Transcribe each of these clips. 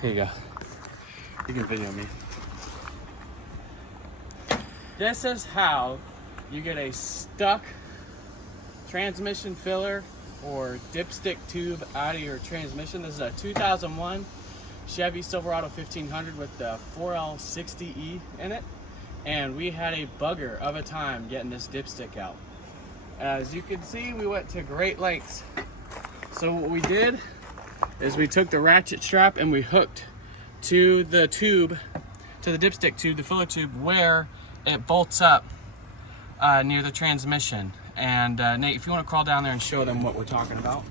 Here you go. You can video me. This is how you get a stuck transmission filler or dipstick tube out of your transmission. This is a 2001 Chevy Silverado 1500 with the 4L60E in it. And we had a bugger of a time getting this dipstick out. As you can see, we went to great lengths. So what we did is we took the ratchet strap and we hooked to the tube, to the dipstick tube, the filler tube, where it bolts up near the transmission. And Nate, if you want to crawl down there and show them what we're talking about.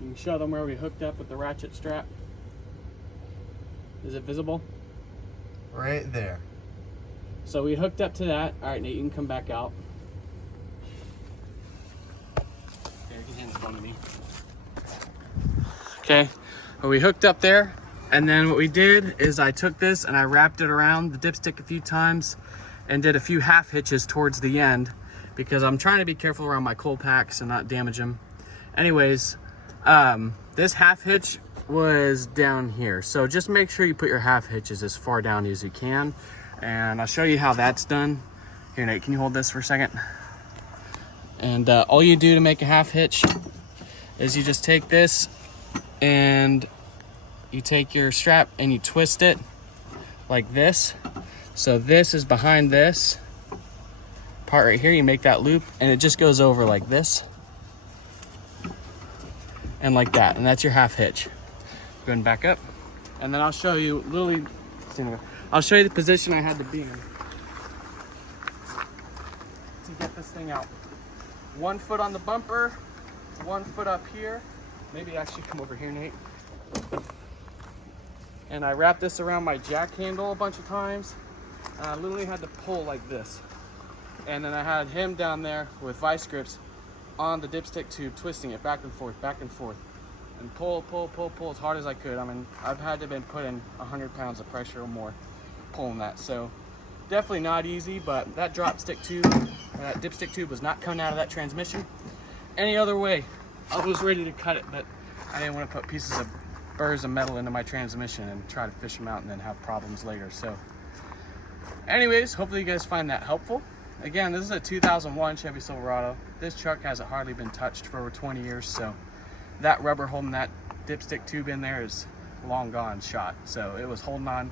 You can show them where we hooked up with the ratchet strap. Is it visible? Right there. So we hooked up to that. All right, Nate, you can come back out. There, you can hand the phone to me. Okay, well, we hooked up there, and then what we did is I took this and I wrapped it around the dipstick a few times and did a few half hitches towards the end because I'm trying to be careful around my cold packs and not damage them. Anyways, this half hitch was down here, so just make sure you put your half hitches as far down as you can, and I'll show you how that's done. Here, Nate, can you hold this for a second? And all you do to make a half hitch is you just take this and you take your strap and you twist it like this. So this is behind this part right here. You make that loop and it just goes over like this and like that, and that's your half hitch. Go ahead and back up, and then I'll show you I'll show you the position I had to be in to get this thing out. 1 foot on the bumper, 1 foot up here. Maybe actually come over here, Nate. And I wrapped this around my jack handle a bunch of times. And I literally had to pull like this. And then I had him down there with vice grips on the dipstick tube, twisting it back and forth, and pull as hard as I could. I mean, I've had to been putting 100 pounds of pressure or more pulling that. So definitely not easy, but that drop stick tube, or that dipstick tube, was not coming out of that transmission any other way. I was ready to cut it, but I didn't want to put pieces of burrs of metal into my transmission and try to fish them out and then have problems later. So anyways, hopefully you guys find that helpful. Again, this is a 2001 Chevy Silverado. This truck hasn't hardly been touched for over 20 years, so that rubber holding that dipstick tube in there is long gone shot. So it was holding on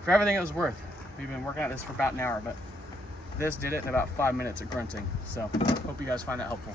for everything it was worth. We've been working at this for about an hour, but this did it in about 5 minutes of grunting. So hope you guys find that helpful.